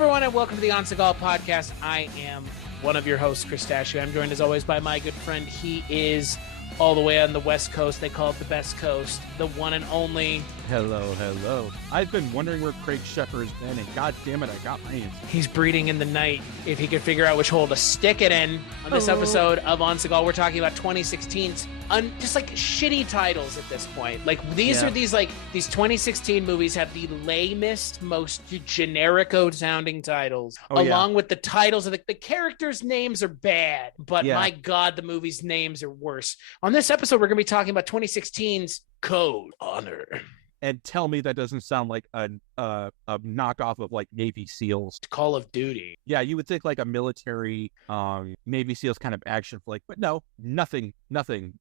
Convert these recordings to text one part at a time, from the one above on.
everyone, and welcome to the On Seagal podcast. I am one of your hosts, Chris Dashu. I'm joined, as always, by my good friend. He is all the way on the West Coast. They call it the best coast. The one and only. Hello. I've been wondering where Craig Sheffer has been, and god damn it, I got my answer. He's breeding in the night. If he could figure out which hole to stick it in. On this episode of On Seagal, we're talking about 2016's just like shitty titles at this point. Like these 2016 movies have the lamest, most generico sounding titles, along with the titles of the characters' names are bad, but my god, the movie's names are worse. On this episode, we're going to be talking about 2016's Code Honor. And tell me that doesn't sound like a knockoff of like Navy SEALs. Call of Duty. Yeah, you would think like a military Navy SEALs kind of action flick, but no, nothing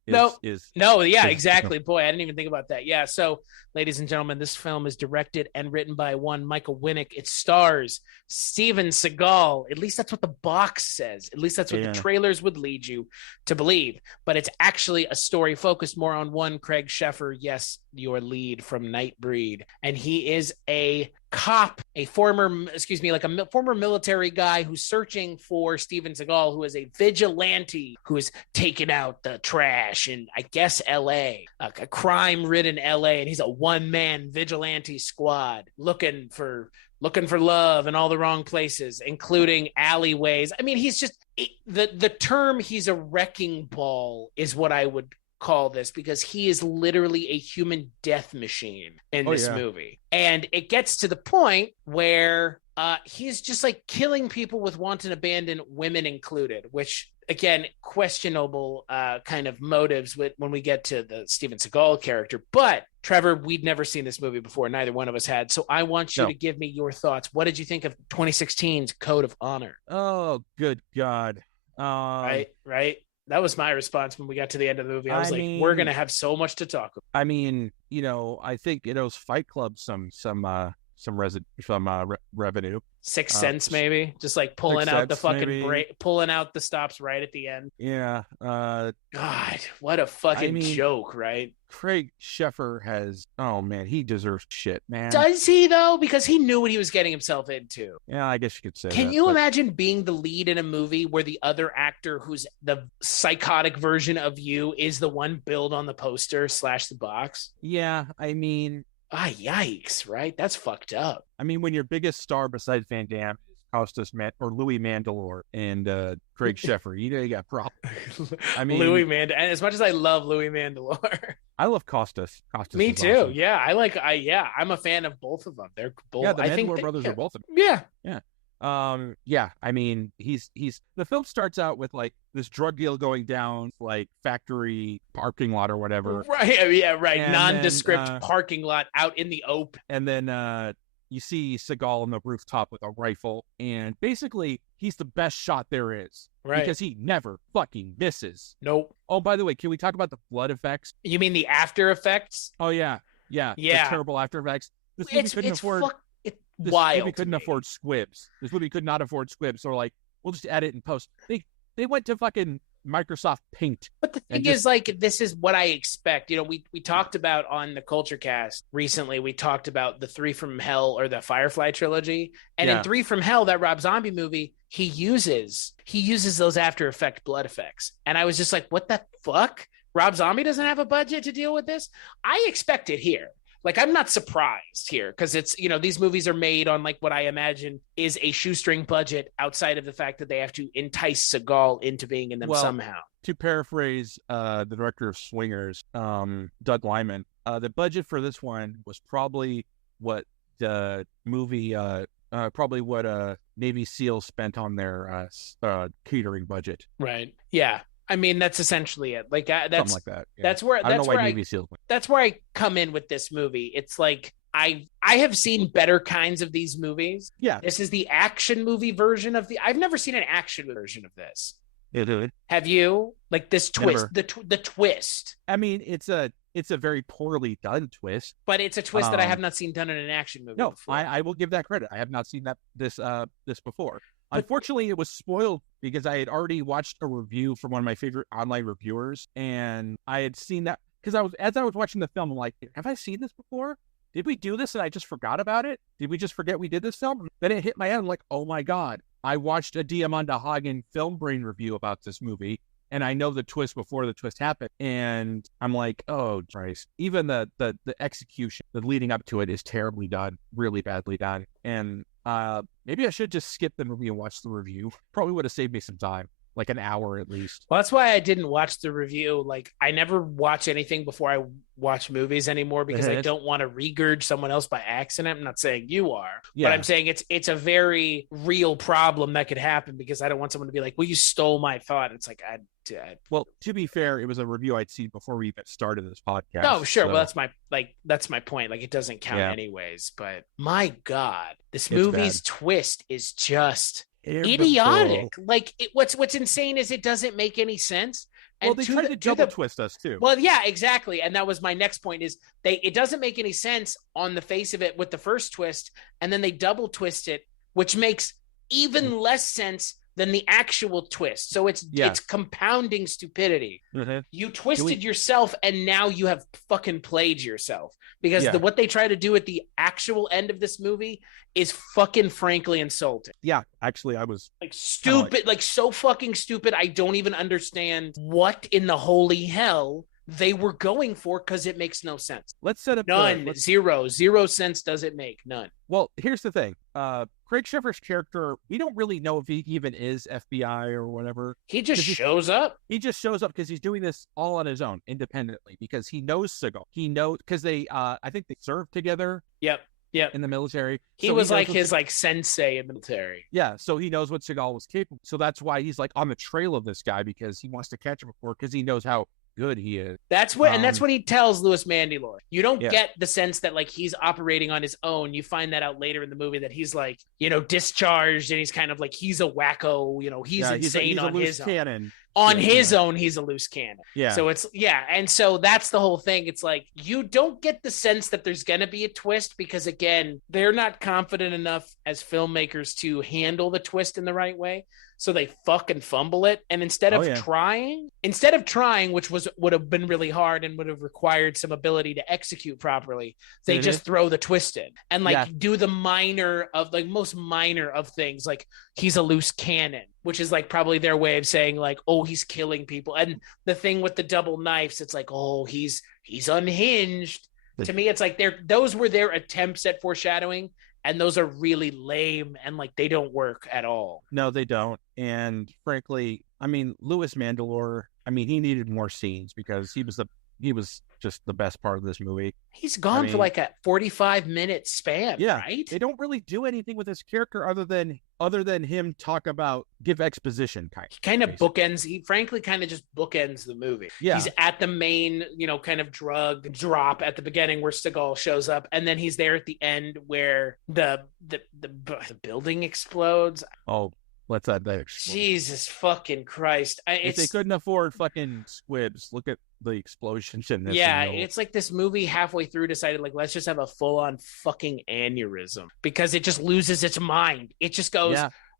exactly. Boy, I didn't even think about that. Yeah, so ladies and gentlemen, this film is directed and written by one Michael Winnick. It stars Steven Seagal. At least that's what the box says. At least that's what the trailers would lead you to believe. But it's actually a story focused more on one Craig Sheffer. Yes, your lead from Nightbreed, and he is a cop, a former military guy who's searching for Steven Seagal, who is a vigilante who is taking out the trash in, I guess, LA, a crime-ridden LA, and he's a one-man vigilante squad looking for love in all the wrong places, including alleyways. I mean, he's just the term he's a wrecking ball is what I would call this, because he is literally a human death machine in this movie. And it gets to the point where he's just like killing people with wanton abandon, women included, which again, questionable kind of motives when we get to the Steven Seagal character. But Trevor, we'd never seen this movie before. Neither one of us had. So I want you to give me your thoughts. What did you think of 2016's Code of Honor? Oh, good God. Right. That was my response when we got to the end of the movie. I was like, we're going to have so much to talk about. I mean, I think it owes Fight Club some revenue. Sixth Sense, maybe, just like pulling out the fucking pulling out the stops right at the end. Yeah. God, what a fucking joke, right? Craig Sheffer he deserves shit, man. Does he though? Because he knew what he was getting himself into. Yeah, I guess you could say. Can you imagine being the lead in a movie where the other actor, who's the psychotic version of you, is the one billed on the poster / the box? Yeah, I mean. Yikes, right? That's fucked up. I mean, when your biggest star besides Van Damme is Louis Mandylor and Craig Sheffer, you got problems. I mean, Louis Mandylor. And as much as I love Louis Mandylor, I love Costas. Me too. Awesome. Yeah, I'm a fan of both of them. They're both. Yeah, the Mandylor brothers are both of them. Yeah. I mean, he's the film starts out with like this drug deal going down, like factory parking lot or whatever. Right. Yeah. Right. And nondescript parking lot out in the open. And then you see Seagal on the rooftop with a rifle, and basically he's the best shot there is. Right. Because he never fucking misses. Nope. Oh, by the way, can we talk about the blood effects? You mean the after effects? Oh yeah. The terrible after effects. This movie couldn't afford. This movie couldn't afford squibs. This movie could not afford squibs. So like, we'll just add it in post. They went to fucking Microsoft Paint. But the thing is, like, this is what I expect. We talked about on the Culture Cast recently. We talked about the Three from Hell or the Firefly trilogy, and in Three from Hell, that Rob Zombie movie, he uses those After Effect blood effects, and I was just like, what the fuck? Rob Zombie doesn't have a budget to deal with this. I expect it here. Like, I'm not surprised here because it's, these movies are made on like what I imagine is a shoestring budget outside of the fact that they have to entice Seagal into being in them somehow. To paraphrase the director of Swingers, Doug Lyman, the budget for this one was probably what the movie, Navy SEALs spent on their catering budget. Right. Yeah. I mean, that's essentially it. Like that's something like that. Yeah. That's where I don't know why Navy SEALs went. That's where I come in with this movie. It's like I have seen better kinds of these movies. Yeah, this is the action movie version of I've never seen an action version of this. Yeah, dude. Have you? Like this twist, the twist. I mean, it's a very poorly done twist, but it's a twist that I have not seen done in an action movie. No, before. I will give that credit. I have not seen this before. But unfortunately, it was spoiled because I had already watched a review from one of my favorite online reviewers, and I had seen that because I was watching the film, I'm like, have I seen this before? did we do this and I just forgot about it? Did we just forget we did this film? Then it hit my head. I'm like, oh my God. I watched a Diamanda Hagen Film Brain review about this movie, and I know the twist before the twist happened. And I'm like, oh, Christ. Even the execution, the leading up to it is terribly done, really badly done. And maybe I should just skip the movie and watch the review. Probably would have saved me some time. Like an hour at least. Well, that's why I didn't watch the review. Like, I never watch anything before I watch movies anymore because I don't want to regurge someone else by accident. I'm not saying you are, but I'm saying it's a very real problem that could happen because I don't want someone to be like, well, you stole my thought. It's like, well, to be fair, it was a review I'd seen before we even started this podcast. Oh, sure. So. Well, that's my point. Like, it doesn't count anyways, but my God, this movie's twist is just idiotic. Like, what's insane is it doesn't make any sense. And they tried to double twist us too. Well, yeah, exactly. And that was my next point is it doesn't make any sense on the face of it with the first twist. And then they double twist it, which makes even less sense than the actual twist. So it's compounding stupidity. Mm-hmm. You twisted yourself and now you have fucking played yourself because what they try to do at the actual end of this movie is fucking frankly insulting. Yeah, actually I was like stupid, like so fucking stupid. I don't even understand what in the holy hell they were going for because it makes no sense. Let's set up zero sense does it make. None. Well, here's the thing. Craig Sheffer's character, we don't really know if he even is FBI or whatever. He just shows up. He just shows up because he's doing this all on his own, independently, because he knows Seagal. He knows because they, I think they served together. Yep. In the military. He was like his sensei in the military. Yeah. So he knows what Seagal was capable. So that's why he's like on the trail of this guy because he wants to catch him before because he knows how good he is. That's what and that's what he tells Louis Mandylor. You don't get the sense that like he's operating on his own. You find that out later in the movie that he's like, discharged and he's kind of like he's a wacko, he's insane he's on his cannon. Own. On his own, he's a loose cannon. Yeah. So it's and so that's the whole thing. It's like you don't get the sense that there's gonna be a twist because again, they're not confident enough as filmmakers to handle the twist in the right way. So they fucking fumble it. And instead of trying, which would have been really hard and would have required some ability to execute properly, they just throw the twist in and do the most minor of things. Like he's a loose cannon, which is like probably their way of saying like, oh, he's killing people. And the thing with the double knives, it's like, oh, he's unhinged. To me, it's like those were their attempts at foreshadowing. And those are really lame and like they don't work at all. No, they don't. And frankly, I mean, Louis Mandylor, he needed more scenes because he was just the best part of this movie. He's gone for like a 45-minute span, right? They don't really do anything with his character other than him give exposition he frankly kind of just bookends the movie. Yeah. He's at the main, kind of drug drop at the beginning where Seagal shows up, and then he's there at the end where the building explodes. Oh, let's add that. Jesus fucking Christ. If they couldn't afford fucking squibs, look at the explosions in this. Yeah, it's like this movie halfway through decided like, let's just have a full-on fucking aneurysm because it just loses its mind. It just goes,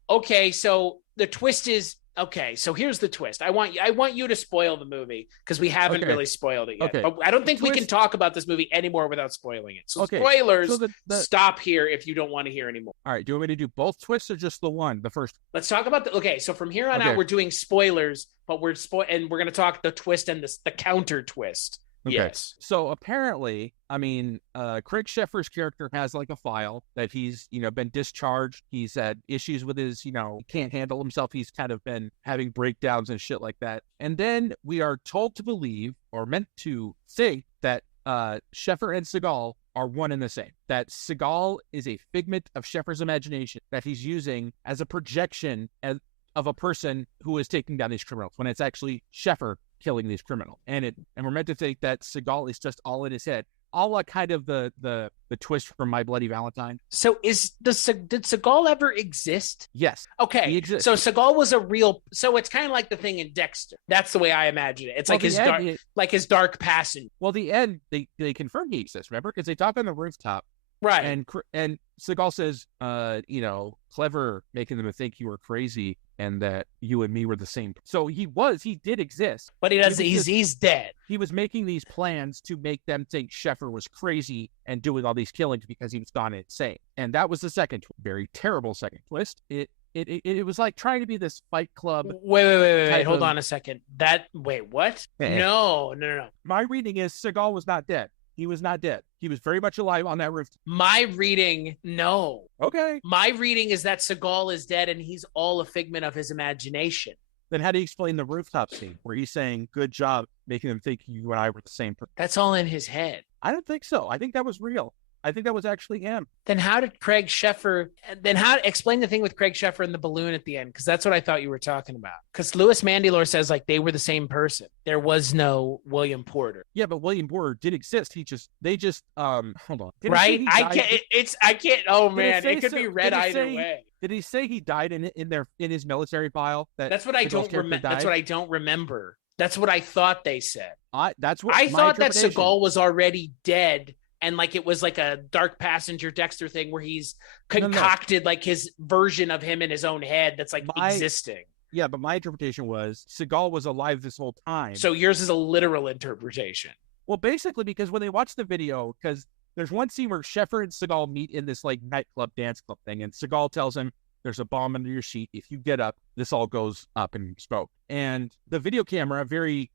okay, so the twist is, okay, so here's the twist. I want you to spoil the movie because we haven't really spoiled it yet. Okay. But I don't think we can talk about this movie anymore without spoiling it. So spoilers, so stop here if you don't want to hear anymore. All right, do you want me to do both twists or just the one, the first? Let's talk about so from here on out, we're doing spoilers, but we're going to talk the twist and the counter twist. Okay. Yes. So apparently, Craig Sheffer's character has like a file that he's, been discharged. He's had issues with his, he can't handle himself. He's kind of been having breakdowns and shit like that. And then we are told to believe or meant to think that Sheffer and Seagal are one and the same. That Seagal is a figment of Sheffer's imagination that he's using as a projection of a person who is taking down these criminals when it's actually Sheffer killing these criminals. And we're meant to think that Seagal is just all in his head. All kind of the twist from My Bloody Valentine. So did Seagal ever exist? Yes. Okay. He exists. So Seagal was so it's kind of like the thing in Dexter. That's the way I imagine it. It's like his dark passing. Well, the end, they confirm he exists, remember? Because they talk on the rooftop Right. And Seagal says, clever, making them think you were crazy and that you and me were the same. So he did exist. But he's dead. He was making these plans to make them think Sheffer was crazy and doing all these killings because he was gone insane. And that was the second, very terrible second twist. It was like trying to be this Fight Club. Wait. Hold on a second. What? No. My reading is Seagal was not dead. He was not dead. He was very much alive on that roof. My reading, no. Okay. My reading is that Seagal is dead and he's all a figment of his imagination. Then how do you explain the rooftop scene where he's saying, good job making them think you and I were the same person? That's all in his head. I don't think so. I think that was real. I think that was actually him. Then how did Craig Sheffer, explain the thing with Craig Sheffer and the balloon at the end? Because that's what I thought you were talking about. Because Louis Mandylor says like they were the same person. There was no William Porter. Yeah, but William Porter did exist. They just hold on. Right? I can't. Oh man, it could be read either way. Did he say he died in his military file? That's what I don't remember. That's what I don't remember. That's what I thought they said. I thought that Seagal was already dead. And like it was like a Dark Passenger Dexter thing where he's concocted like his version of him in his own head that's like existing. Yeah, but my interpretation was Seagal was alive this whole time. So yours is a literal interpretation. Well, basically, because when they watch the video, because there's one scene where Sheffer and Seagal meet in this like nightclub, dance club thing, and Seagal tells him, there's a bomb under your sheet. If you get up, this all goes up in smoke. And the video camera very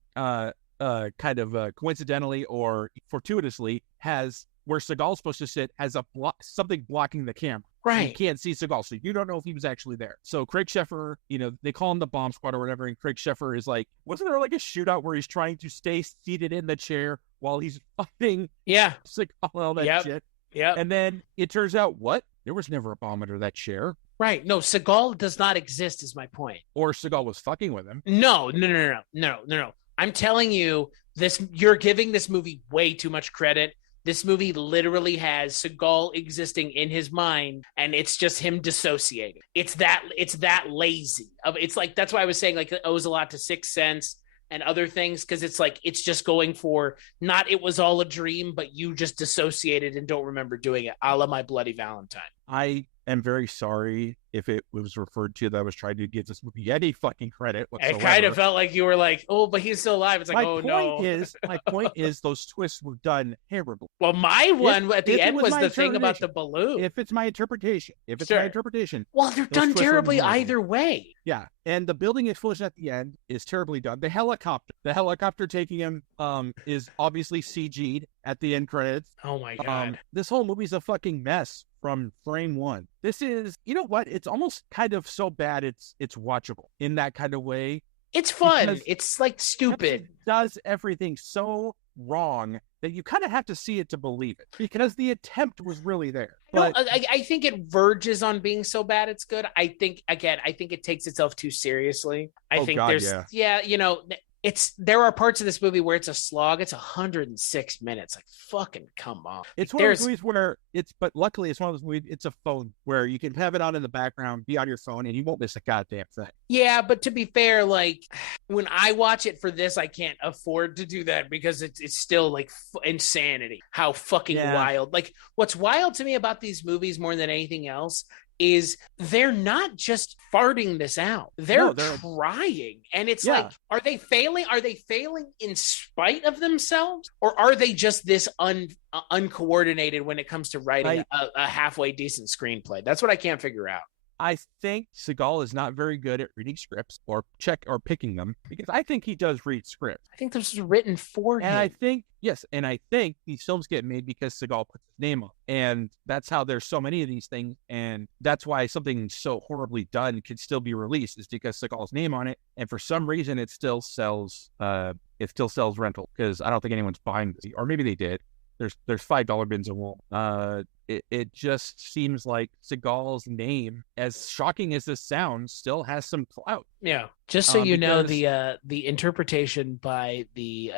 coincidentally or fortuitously has where Seagal's supposed to sit has something blocking the camera. Right. You can't see Seagal, so you don't know if he was actually there. So Craig Sheffer, they call him the bomb squad or whatever, and Craig Sheffer is like, wasn't there like a shootout where he's trying to stay seated in the chair while he's fucking Seagal, all that shit? Yeah. And then it turns out, there was never a bomb under that chair. Right. No, Seagal does not exist is my point. Or Seagal was fucking with him. No. I'm telling you, you're giving this movie way too much credit. This movie literally has Seagal existing in his mind, and it's just him dissociating. It's that lazy. It's like that's why I was saying like it owes a lot to Sixth Sense and other things because it's like it's just going for not it was all a dream, but you just dissociated and don't remember doing it, a la My Bloody Valentine. I am very sorry if it was referred to that I was trying to give this movie any fucking credit whatsoever. It kind of felt like you were like, oh, but he's still alive. It's like, my point is those twists were done terribly. Well, my one at the end was the thing about the balloon. If it's my interpretation. Well, they're done terribly either way. Yeah. And the building explosion at the end is terribly done. The helicopter taking him is obviously CG'd at the end credits. Oh my God. This whole movie's a fucking mess from frame one. This is, you know what? It's almost kind of so bad it's watchable in that kind of way. It's fun. It's like stupid. It does everything so wrong that you kind of have to see it to believe it because the attempt was really there. But I think it verges on being so bad it's good. I think it takes itself too seriously. There are parts of this movie where it's a slog. It's 106 minutes. Like, fucking come on. It's one of those movies where but luckily it's one of those movies, it's a phone where you can have it on in the background, be on your phone, and you won't miss a goddamn thing. Yeah, but to be fair, like, when I watch it for this, I can't afford to do that because it's still, like, insanity. How fucking wild. Like, what's wild to me about these movies more than anything else is they're not just farting this out. They're trying. And it's like, are they failing? Are they failing in spite of themselves? Or are they just this uncoordinated when it comes to writing a halfway decent screenplay? That's what I can't figure out. I think Seagal is not very good at reading scripts or picking them because I think he does read scripts. I think this is written for him. And I think these films get made because Seagal puts his name on. And that's how there's so many of these things. And that's why something so horribly done can still be released is because Seagal's name on it. And for some reason, it still sells rental because I don't think anyone's buying this. Or maybe they did. There's $5 bins of wool. It just seems like Seagal's name, as shocking as this sounds, still has some clout. Yeah. Just so you know, the interpretation by the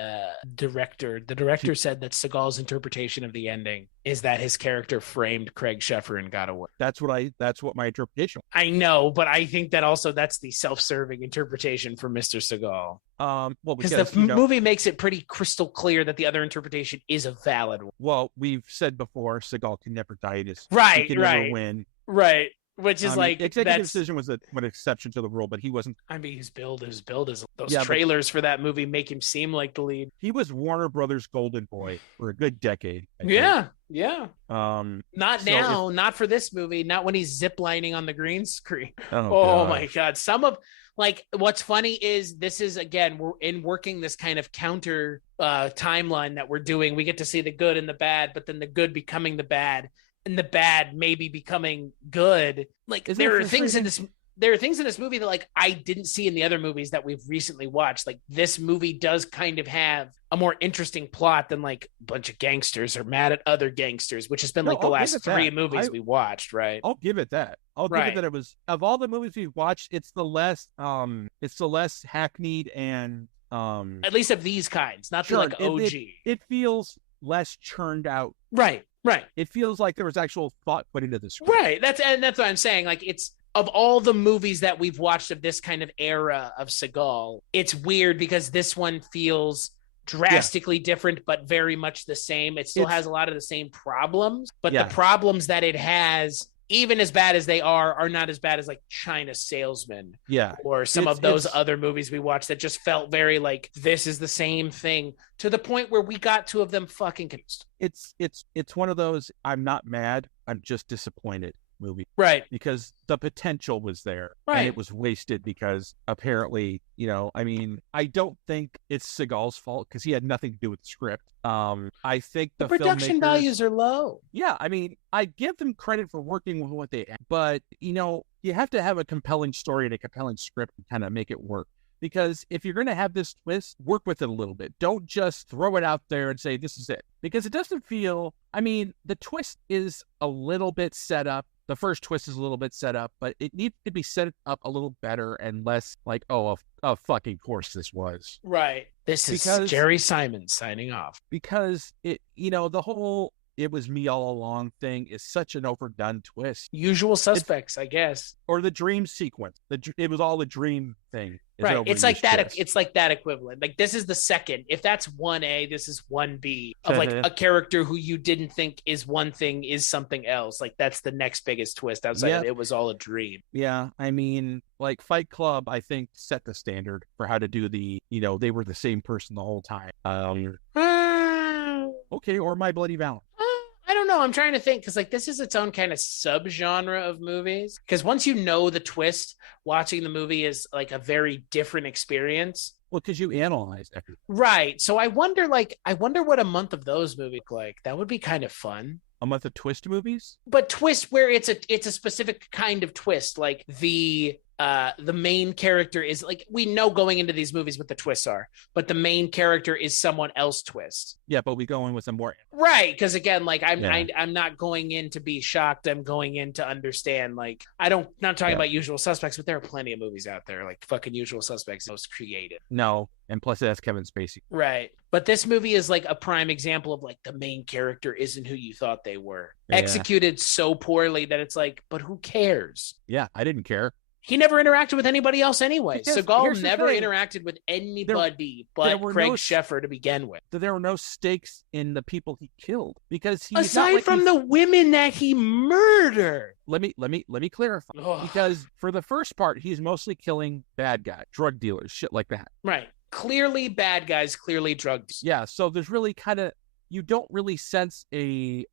director said that Seagal's interpretation of the ending is that his character framed Craig Sheffer and got away. That's what my interpretation was. I know, but I think that also that's the self-serving interpretation for Mr. Seagal. Because the movie makes it pretty crystal clear that the other interpretation is a valid one. Well, we've said before, Seagal can never died. Right, he can never win. Right. Which is executive decision was an exception to the rule, but he wasn't. I mean, his build is those trailers for that movie make him seem like the lead. He was Warner Brothers' golden boy for a good decade. Yeah. Not not for this movie. Not when he's ziplining on the green screen. Oh my God. Some of what's funny is this is, again, we're in working this kind of counter timeline that we're doing. We get to see the good and the bad, but then the good becoming the bad. And the bad maybe becoming good. There are things in this movie that I didn't see in the other movies that we've recently watched. This movie does kind of have a more interesting plot than a bunch of gangsters are mad at other gangsters, which has been the last 3 movies we watched, right? I'll give it that. I'll give it that it was, of all the movies we've watched, it's the less hackneyed and at least of these kinds, not the OG. It feels less churned out. Right. It feels like there was actual thought put into this. Right. That's what I'm saying. It's of all the movies that we've watched of this kind of era of Seagal, it's weird because this one feels drastically different, but very much the same. It still has a lot of the same problems, but the problems that it has, even as bad as they are not as bad as China Salesman, or some of those other movies we watched that just felt very this is the same thing, to the point where we got 2 of them fucking confused. It's one of those I'm not mad, I'm just disappointed movie, right? Because the potential was there, right, and it was wasted because apparently, I don't think it's Seagal's fault because he had nothing to do with the script. I think the production values are low. Yeah, I give them credit for working with what they had, but you have to have a compelling story and a compelling script and kind of make it work. Because if you're going to have this twist, work with it a little bit. Don't just throw it out there and say, this is it. Because it doesn't feel, the twist is a little bit set up. The first twist is a little bit set up, but it needs to be set up a little better and less of fucking course this was. Right. This is Jerry Simon signing off. Because the whole "it was me all along" thing is such an overdone twist. Usual Suspects, I guess. Or the dream sequence. It was all a dream thing. Right. It's like that. Twist. It's like that equivalent. This is the second. If that's 1A, this is 1B of a character who you didn't think is one thing is something else. That's the next biggest twist outside of it was all a dream. Yeah. Fight Club, I think, set the standard for how to do they were the same person the whole time. Okay. Or My Bloody Valentine. I don't know. I'm trying to think because this is its own kind of subgenre of movies. Because once you know the twist, watching the movie is a very different experience. Well, because you analyze everything. Right. So I wonder what a month of those movies look like. That would be kind of fun. A month of twist movies? But twist where it's a specific kind of twist, the main character is we know going into these movies what the twists are, but the main character is someone else twist. Yeah, but we go in with a more right, because again, I'm not going in to be shocked. I'm going in to understand. Not talking about Usual Suspects, but there are plenty of movies out there fucking Usual Suspects most creative. No, and plus it has Kevin Spacey. Right, but this movie is a prime example of the main character isn't who you thought they were. Executed so poorly that it's but who cares? Yeah, I didn't care. He never interacted with anybody else anyway. Seagal never interacted with anybody but Craig Sheffer to begin with. There were no stakes in the people he killed because he's aside from the women that he murdered. Let me clarify. Ugh. Because for the first part, he's mostly killing bad guys, drug dealers, shit like that. Right. Clearly bad guys, clearly drug dealers. Yeah. So there's really you don't really sense a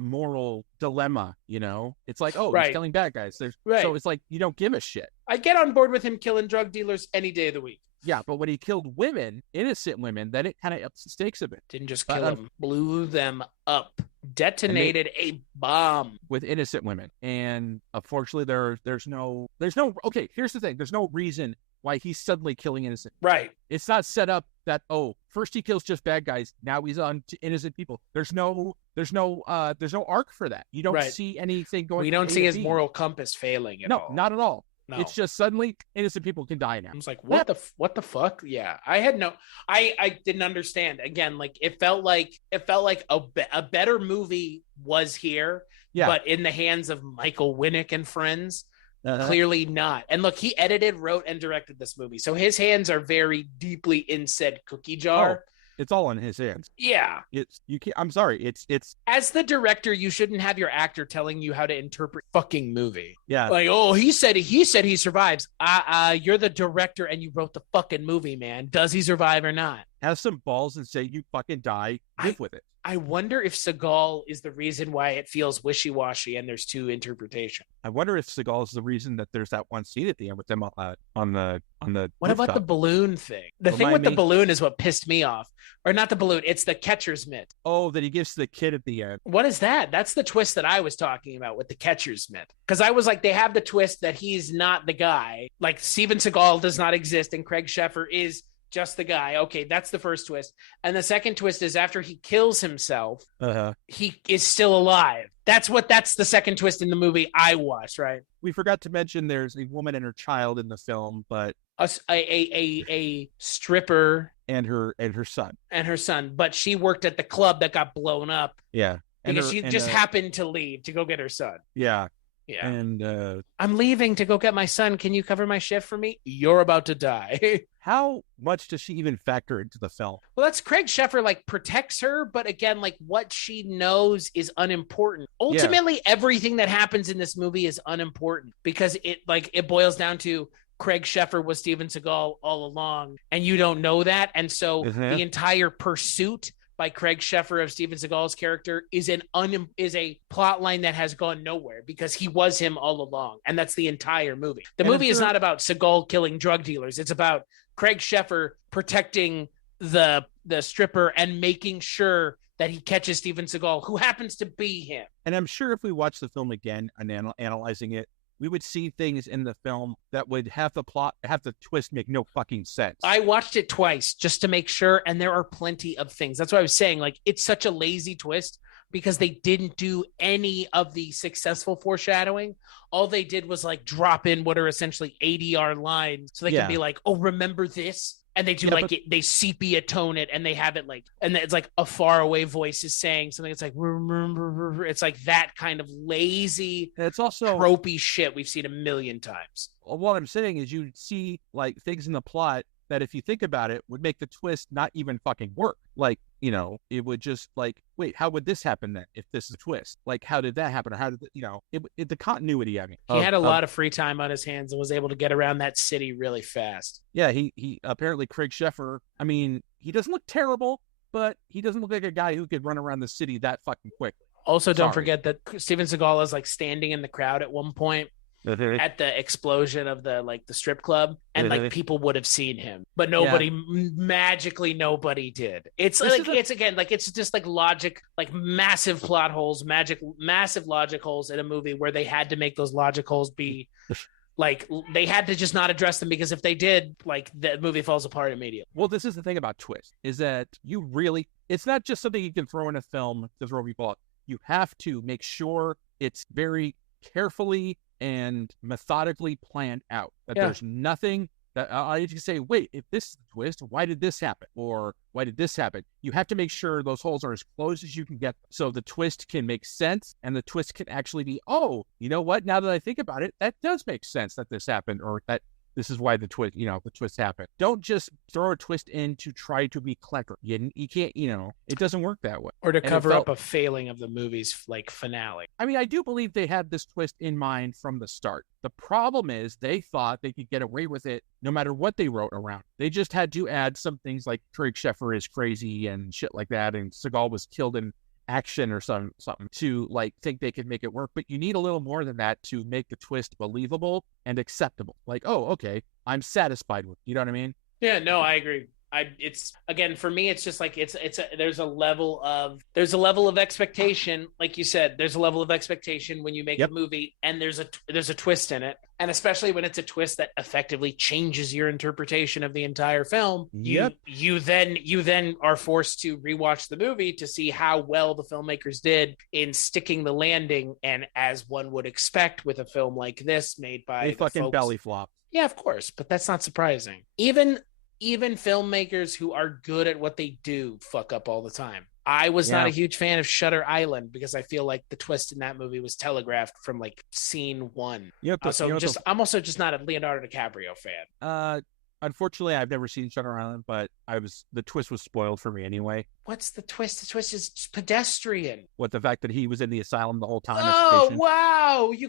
moral dilemma, It's he's killing bad guys. So it's you don't give a shit. I get on board with him killing drug dealers any day of the week. Yeah, but when he killed women, innocent women, then it kind of ups the stakes a bit. Didn't just kill them, blew them up, detonated a bomb with innocent women. And unfortunately, there's no. Okay, here's the thing: there's no reason why he's suddenly killing innocent. Right. It's not set up that first he kills just bad guys, now he's on to innocent people. There's no arc for that. You don't see anything going. We don't see his moral compass failing at all. No, not at all. No. It's just suddenly innocent people can die now. I was what the fuck? Yeah, I didn't understand. Again, it felt like a better movie was here, but in the hands of Michael Winnick and friends. Clearly not. And look, he edited, wrote, and directed this movie, so his hands are very deeply in said cookie jar. it's all in his hands. Yeah. I'm sorry. It's as the director, you shouldn't have your actor telling you how to interpret fucking movie. Yeah. Like, oh, he said he survives. You're the director and you wrote the fucking movie, man. Does he survive or not? Have some balls and say you fucking die. Live with it. I wonder if Seagal is the reason why it feels wishy-washy and there's two interpretations. I wonder if Seagal is the reason that there's that one scene at the end with them on the What rooftop. about the balloon thing? The thing with the balloon is what pissed me off. Or not the balloon, it's the catcher's mitt. Oh, that he gives to the kid at the end. What is that? That's the twist that I was talking about with the catcher's mitt. Because I was like, they have the twist that he's not the guy. Like, Steven Seagal does not exist and Craig Sheffer is just the guy. Okay, that's the first twist. And the second twist is after he kills himself, he is still alive. That's the second twist in the movie I watched, right? We forgot to mention there's a woman and her child in the film, but a stripper and her son. But she worked at the club that got blown up. Yeah. Because she just happened to leave to go get her son. Yeah. Yeah. And I'm leaving to go get my son. Can you cover my shift for me? You're about to die. How much does she even factor into the film? Well, that's Craig Sheffer, like, protects her, but again, like, what she knows is unimportant. Ultimately, everything that happens in this movie is unimportant because it boils down to Craig Sheffer was Steven Seagal all along, and you don't know that. And so the entire pursuit by Craig Sheffer of Steven Seagal's character is a plot line that has gone nowhere because he was him all along. And that's the entire movie. The movie is not about Seagal killing drug dealers. It's about Craig Sheffer protecting the stripper and making sure that he catches Steven Seagal, who happens to be him. And I'm sure if we watch the film again and analyzing it, we would see things in the film that would have the twist make no fucking sense. I watched it twice just to make sure, and there are plenty of things. That's what I was saying. Like, it's such a lazy twist because they didn't do any of the successful foreshadowing. All they did was, like, drop in what are essentially ADR lines so they can be like, oh, remember this? And they do they sepia tone it and they have it like, and it's like a faraway voice is saying something. It's like, it's like that kind of lazy, it's also tropey shit we've seen a million times. What I'm saying is you see like things in the plot that if you think about it would make the twist not even fucking work. Like, you know, it would just like, wait, how would this happen then if this is a twist? Like, how did that happen? Or how did the continuity, I mean. He had a lot of free time on his hands and was able to get around that city really fast. Yeah, he apparently Craig Sheffer, I mean, he doesn't look terrible, but he doesn't look like a guy who could run around the city that fucking quick. Also, don't forget that Steven Seagal is like standing in the crowd at one point at the explosion of the strip club, and like people would have seen him, but nobody nobody did. It's like it's just like logic, like massive plot holes, massive logic holes in a movie where they had to make those logic holes be like they had to just not address them, because if they did, like, the movie falls apart immediately. Well, this is the thing about twist, is that it's not just something you can throw in a film to throw people off. You have to make sure it's very carefully and methodically planned out, that there's nothing that I can say, wait, if this is the twist, why did this happen? Or why did this happen? You have to make sure those holes are as close as you can get so the twist can make sense, and the twist can actually be, oh, you know what? Now that I think about it, that does make sense that this happened, or that this is why the twist happened. Don't just throw a twist in to try to be clever. You can't, it doesn't work that way. Or to cover up a failing of the movie's like finale. I mean, I do believe they had this twist in mind from the start. The problem is they thought they could get away with it no matter what they wrote around. They just had to add some things like Craig Sheffer is crazy and shit like that, and Seagal was killed in action or something to like think they could make it work. But you need a little more than that to make the twist believable and acceptable. Like, oh, okay, I'm satisfied with it. You know what I mean? Yeah, no, I agree. It's again, for me, it's just like there's a level of expectation. Like you said, there's a level of expectation when you make a movie, and there's a twist in it, and especially when it's a twist that effectively changes your interpretation of the entire film. You then are forced to rewatch the movie to see how well the filmmakers did in sticking the landing, and as one would expect with a film like this made by they fucking belly flop. Yeah, of course, but that's not surprising. Even filmmakers who are good at what they do fuck up all the time. I was not a huge fan of Shutter Island because I feel like the twist in that movie was telegraphed from like scene one. I'm also just not a Leonardo DiCaprio fan. Unfortunately, I've never seen Shutter Island, but the twist was spoiled for me anyway. What's the twist? The twist is pedestrian. What, the fact that he was in the asylum the whole time? Oh, wow. You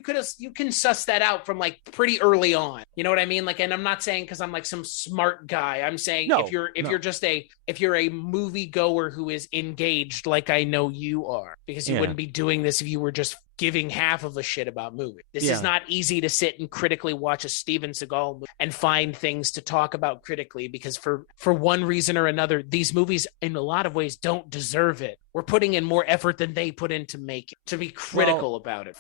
can suss that out from like pretty early on. You know what I mean? Like, and I'm not saying because I'm like some smart guy. I'm saying if you're a movie goer who is engaged, like I know you are, because you wouldn't be doing this if you were just giving half of a shit about movies. This is not easy to sit and critically watch a Steven Seagal movie and find things to talk about critically, because for one reason or another, these movies in a lot of ways don't deserve it. We're putting in more effort than they put in to make it, to be critical about it.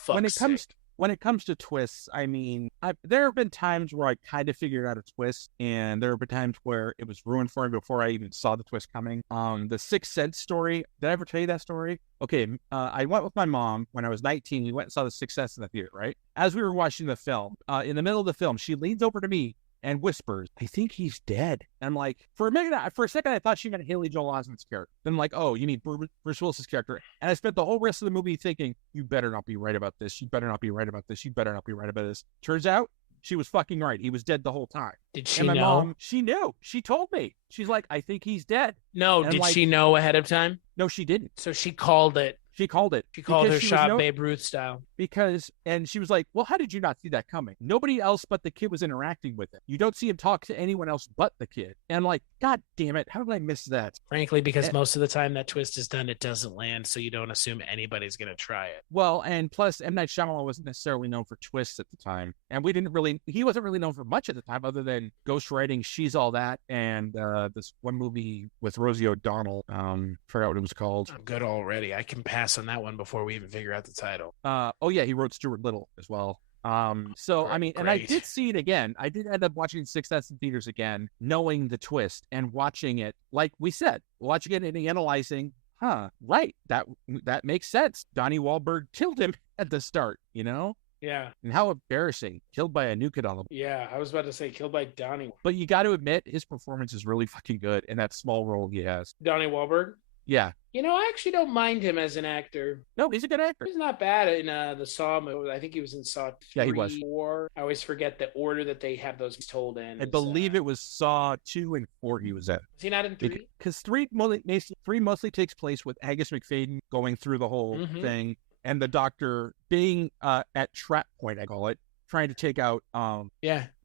When it comes to twists, I mean, there have been times where I kind of figured out a twist, and there have been times where it was ruined for me before I even saw the twist coming. The Sixth Sense story. Did I ever tell you that story? Okay, I went with my mom when I was 19. We went and saw The Sixth Sense in the theater, right? As we were watching the film, in the middle of the film, she leans over to me and whispers, "I think he's dead." And I'm like, for a second, I thought she meant Haley Joel Osment's character. Then I'm like, oh, you mean Bruce Willis's character? And I spent the whole rest of the movie thinking, you better not be right about this. You better not be right about this. You better not be right about this. Turns out, she was fucking right. He was dead the whole time. Did she know? And my mom, she knew. She told me. She's like, I think he's dead. No, did she know ahead of time? No, she didn't. So she called it. She called it. She called her shot Babe Ruth style. And she was like, well, how did you not see that coming? Nobody else but the kid was interacting with it. You don't see him talk to anyone else but the kid. And I'm like, God damn it. How did I miss that? Frankly, because most of the time that twist is done, it doesn't land. So you don't assume anybody's going to try it. Well, and plus M. Night Shyamalan wasn't necessarily known for twists at the time. And he wasn't really known for much at the time other than ghostwriting She's All That and this one movie with Rosie O'Donnell. Forgot what it was called. I'm good already. I can pass on that one before we even figure out the title. Oh yeah, he wrote Stuart Little as well. So I mean, and I did see it again. I did end up watching Sixth Sense in theaters again, knowing the twist and watching it, like we said, watching it and analyzing. Right, that makes sense. Donnie Wahlberg killed him at the start, you know. Yeah. And how embarrassing. Killed by a new kid on the... Yeah, I was about to say killed by Donnie. But you got to admit, his performance is really fucking good in that small role he has. Donnie Wahlberg? Yeah. You know, I actually don't mind him as an actor. No, he's a good actor. He's not bad in the Saw movie. I think he was in Saw 3, yeah, he was. 4. I always forget the order that they have those told in. I believe it was Saw 2 and 4 he was at. Is he not in 3? Because 3 mostly takes place with Angus McFadden going through the whole thing, and the doctor being at trap point, I call it, trying to take out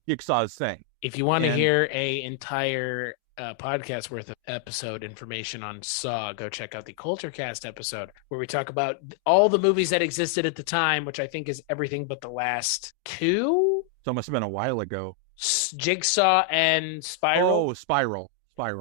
Jigsaw's thing. If you want to hear a entire podcast worth of episode information on Saw, go check out the Culturecast episode where we talk about all the movies that existed at the time, which I think is everything but the last 2. So it must have been a while ago. Jigsaw and Spiral. Oh, Spiral,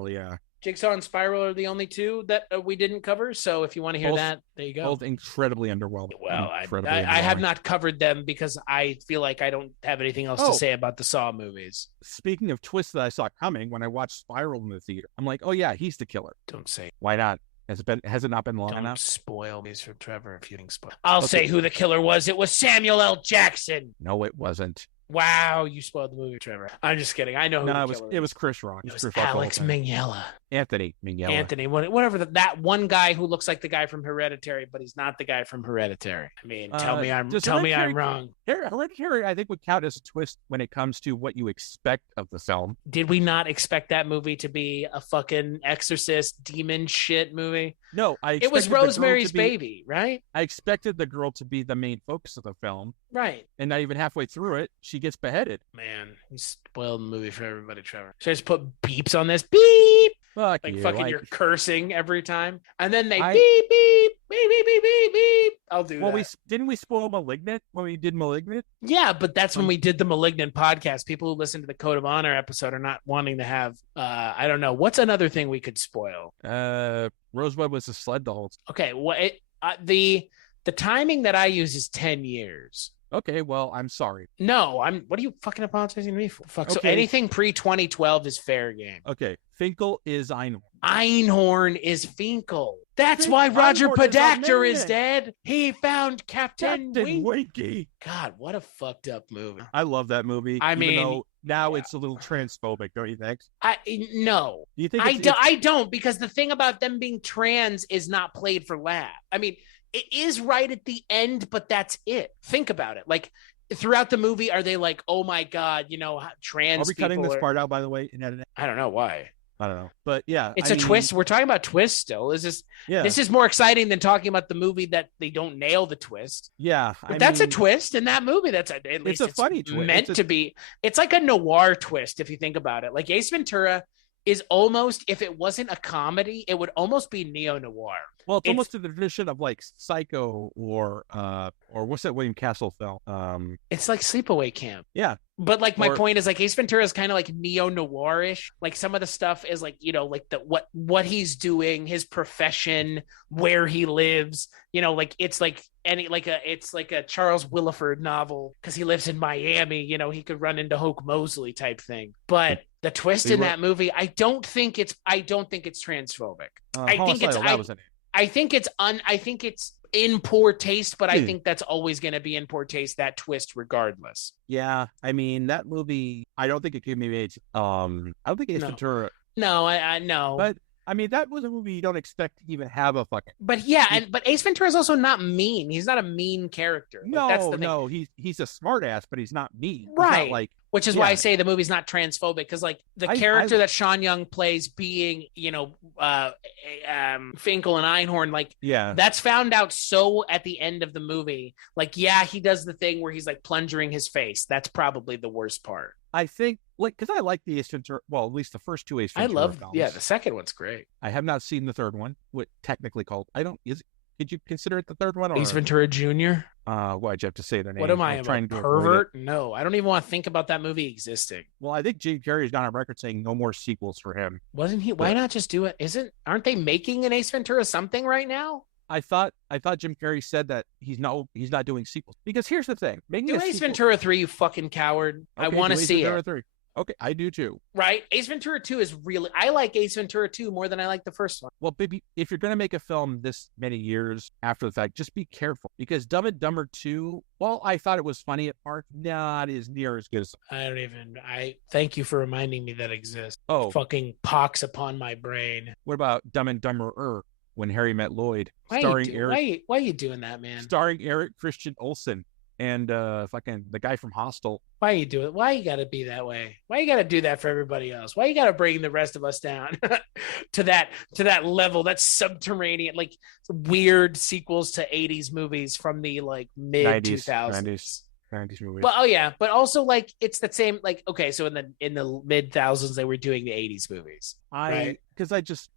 yeah. Jigsaw and Spiral are the only 2 that we didn't cover. So if you want to hear that, there you go. Both incredibly underwhelming. Well, I have not covered them because I feel like I don't have anything else to say about the Saw movies. Speaking of twists that I saw coming when I watched Spiral in the theater, I'm like, oh yeah, he's the killer. Don't say. Why not? Has it not been long enough? Don't spoil these for Trevor if you didn't spoil. I'll say who the killer was. It was Samuel L. Jackson. No, it wasn't. Wow, you spoiled the movie, Trevor. I'm just kidding. I know who the killer it was Chris Rock. It was Alex Mignola. Anthony Mignola. Whatever that one guy who looks like the guy from Hereditary, but he's not the guy from Hereditary. I mean, tell me I'm wrong. Hereditary, I think, would count as a twist when it comes to what you expect of the film. Did we not expect that movie to be a fucking exorcist demon shit movie? No, it was Rosemary's Baby, right? I expected the girl to be the main focus of the film. Right. And not even halfway through it, she gets beheaded. Man, you spoiled the movie for everybody, Trevor. Should I just put beeps on this? Beep! You're cursing every time. And then they beep, beep, beep, beep, beep, beep, beep. I'll do that. Didn't we spoil Malignant when we did Malignant? Yeah, but that's when we did the Malignant podcast. People who listen to the Code of Honor episode are not wanting to have, I don't know. What's another thing we could spoil? Rosebud was a sled the whole time. Okay, the timing that I use is 10 years. Okay, well, I'm sorry. No, what are you fucking apologizing to me for? Fuck. Okay. So anything pre-2012 is fair game. Okay, Finkel is Einhorn. Einhorn is Finkel. That's why Roger Podacter is dead. He found Captain Winky. God, what a fucked up movie. I love that movie. It's a little transphobic, don't you think? No. Do you think I don't, because the thing about them being trans is not played for laugh. I mean, it is right at the end, but that's it. Think about it. Like, throughout the movie, are they like, oh my God, trans? Are we cutting this part out, by the way, in editing? I don't know why. I don't know, but yeah, it's a twist. We're talking about twists still. This is more exciting than talking about the movie that they don't nail the twist. Yeah, but that's a twist in that movie. It's a funny twist. Meant to be. It's like a noir twist if you think about it. Like Ace Ventura is almost, if it wasn't a comedy, it would almost be neo-noir. Well, it's almost to the tradition of like Psycho or what's that William Castle film? It's like Sleepaway Camp. Yeah. But like my point is like Ace Ventura is kind of like neo-noirish. Like some of the stuff is like, like what he's doing, his profession, where he lives, like it's like it's like a Charles Willeford novel because he lives in Miami, he could run into Hoke Mosley type thing. But the twist in that movie, I don't think it's transphobic. I think it's in poor taste, but I think that's always going to be in poor taste, that twist regardless. Yeah. I mean, that movie, I don't think it could be made. I don't think Ace Ventura. No, I know. But I mean, that was a movie you don't expect to even have a fucking. But yeah, but Ace Ventura is also not mean. He's not a mean character. No, that's the thing. He's a smart ass, but he's not mean. Right. Not which is why I say the movie's not transphobic, because like the character that Sean Young plays being, Finkel and Einhorn, like that's found out so at the end of the movie. Like, yeah, he does the thing where he's like plunging his face. That's probably the worst part. I think, because I like the Ace Ventura, well, at least the first two Ace Ventura films. The second one's great. I have not seen the third one, what technically called, did you consider it the third one? Or? Ace Ventura Jr.? Why'd you have to say the name? What am I, a pervert? No, I don't even want to think about that movie existing. Well, I think Jim Carrey's gone on record saying no more sequels for him. Wasn't he? Why not just do it? Aren't they making an Ace Ventura something right now? I thought Jim Carrey said that he's not doing sequels. Because here's the thing. Do Ace Ventura 3, you fucking coward. Okay, I want to see it. 3. Okay, I do too. Right? Ace Ventura 2 is really... I like Ace Ventura 2 more than I like the first one. Well, baby, if you're going to make a film this many years after the fact, just be careful. Because Dumb and Dumber 2, while I thought it was funny at parts, not as near as good as... I thank you for reminding me that exists. Oh. Fucking pox upon my brain. What about Dumb and Dumber When Harry Met Lloyd? Why are you doing that, man? Starring Eric Christian Olsen. And fucking the guy from Hostel. Why you do it? Why you gotta be that way? Why you gotta do that for everybody else? Why you gotta bring the rest of us down to that level? That's subterranean, like weird sequels to 80s movies from the like mid 2000s. 90s movies. But but also like it's the same. Like okay, so in the mid thousands they were doing the 80s movies. I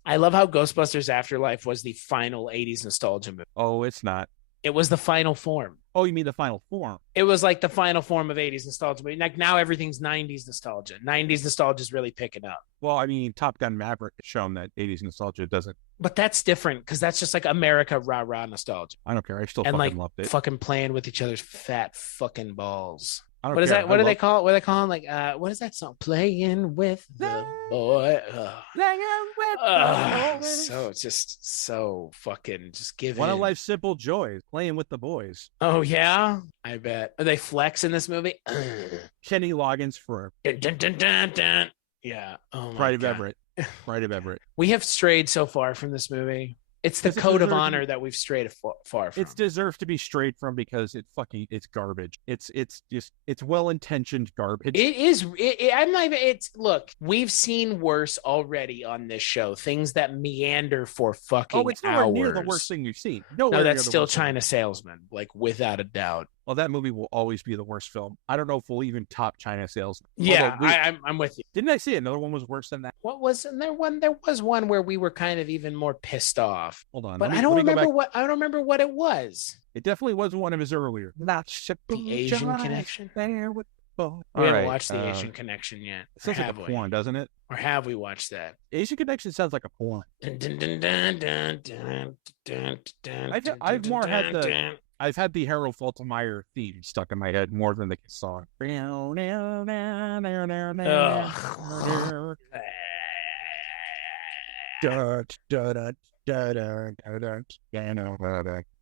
love how Ghostbusters Afterlife was the final 80s nostalgia movie. Oh, it's not. It was the final form. Oh, you mean the final form? It was like the final form of 80s nostalgia. But like now everything's 90s nostalgia. 90s nostalgia is really picking up. Well, I mean, Top Gun Maverick has shown that 80s nostalgia doesn't. But that's different because that's just like America rah-rah nostalgia. I don't care. I still loved it. Fucking playing with each other's fat fucking balls. What is that? What do they call it? What are they calling? Like, what is that song? Playing with the boy. So it's just so fucking just giving. One of life's simple joys, playing with the boys. Oh yeah, I bet. Are they flex in this movie? Kenny Loggins for yeah. Oh my Pride of Everett. Pride of Everett. We have strayed so far from this movie. It's the code of honor that we've strayed far from. It deserves to be strayed from because it's garbage. It's well-intentioned garbage. It is. I'm not even. Look, we've seen worse already on this show. Things that meander for fucking hours. Oh, it's nowhere near the worst thing you've seen. No, that's still China Salesman, like without a doubt. Well, that movie will always be the worst film. I don't know if we'll even top China Salesman. Yeah, I'm with you. Didn't I see another one was worse than that? What was there one? There was one where we were kind of even more pissed off. Hold on, but I don't remember what it was. It definitely wasn't one of his earlier. Not the Asian Connection. There with we haven't watched the Asian Connection yet. It sounds like a porn, doesn't it? Or have we watched that? Asian Connection sounds like a porn. I've had the Harold Faltermeyer theme stuck in my head more than the song.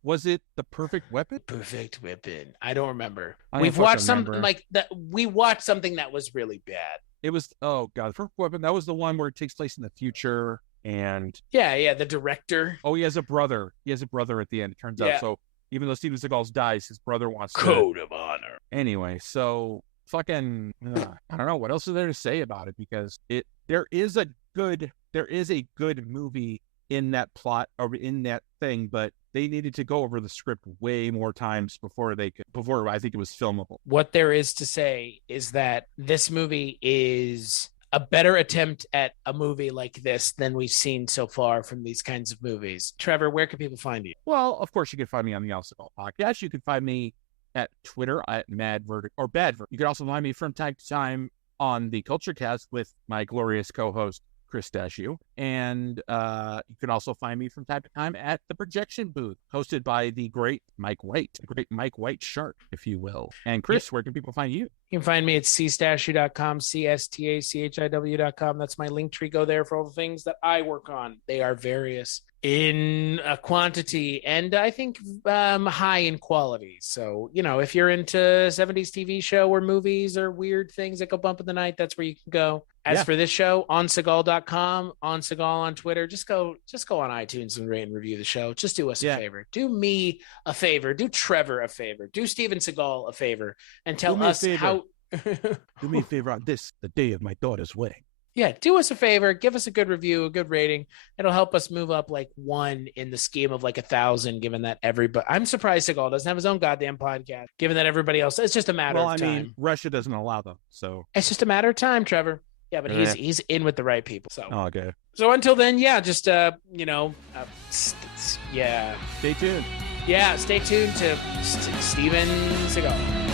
Was it The Perfect Weapon? Perfect Weapon. I don't remember. We've watched something like that. We watched something that was really bad. It was The Perfect Weapon. That was the one where it takes place in the future, and the director. Oh, he has a brother. He has a brother at the end. It turns out so. Even though Steven Seagal dies, his brother wants code of honor. Anyway, so fucking, I don't know what else is there to say about it, because there is a good movie in that plot or in that thing, but they needed to go over the script way more times before I think it was filmable. What there is to say is that this movie is a better attempt at a movie like this than we've seen so far from these kinds of movies. Trevor, where can people find you? Well, of course, you can find me on the Seagal podcast. You can find me at Twitter at MadVerdict or BadVerdict. You can also find me from time to time on the Culture Cast with my glorious co-host Chris Dashiu, and you can also find me from time to time at the Projection Booth, hosted by the great Mike White, Shark, if you will. And Chris, where can people find you? You can find me at cstachiw.com, cstachiw.com. That's my link tree. Go there for all the things that I work on. They are various in quantity and I think high in quality. So, if you're into 70s TV show or movies or weird things that go bump in the night, that's where you can go. As for this show, on Seagal.com, on Seagal on Twitter, just go on iTunes and rate and review the show. Just do us a favor. Do me a favor. Do Trevor a favor. Do Steven Seagal a favor and tell us how. Do me a favor on the day of my daughter's wedding. Yeah, do us a favor. Give us a good review, a good rating. It'll help us move up like one in the scheme of like 1,000, given that everybody. I'm surprised Seagal doesn't have his own goddamn podcast, given that everybody else. It's just a matter of time. Mean, Russia doesn't allow them, so it's just a matter of time, Trevor. Yeah, but he's in with the right people. So okay. So until then, just Stay tuned. Yeah, stay tuned to Steven Seagal.